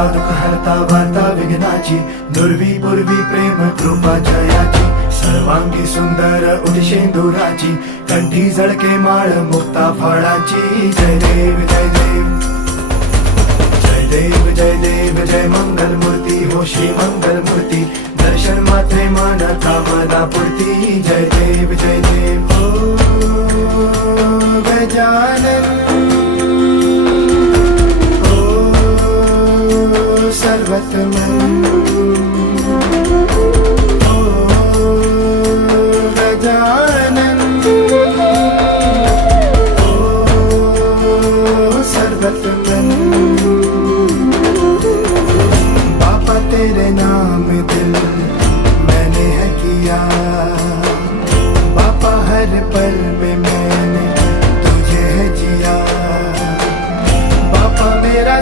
हरता दुःख हरता वार्ता विघ्नाची, दुर्वी पूर्वी प्रेम कृपा जयाची, सर्वांगी सुंदर उदिशेंदुराची, कंठी झळके माळ मुक्ता फळाची. जय देव जय देव जय देव जय देव जय मंगल मूर्ती हो श्री मंगल मूर्ती, दर्शन मात्रे मन कामना पूर्ती. जय देव जय देव हो गजानन सर्वतमन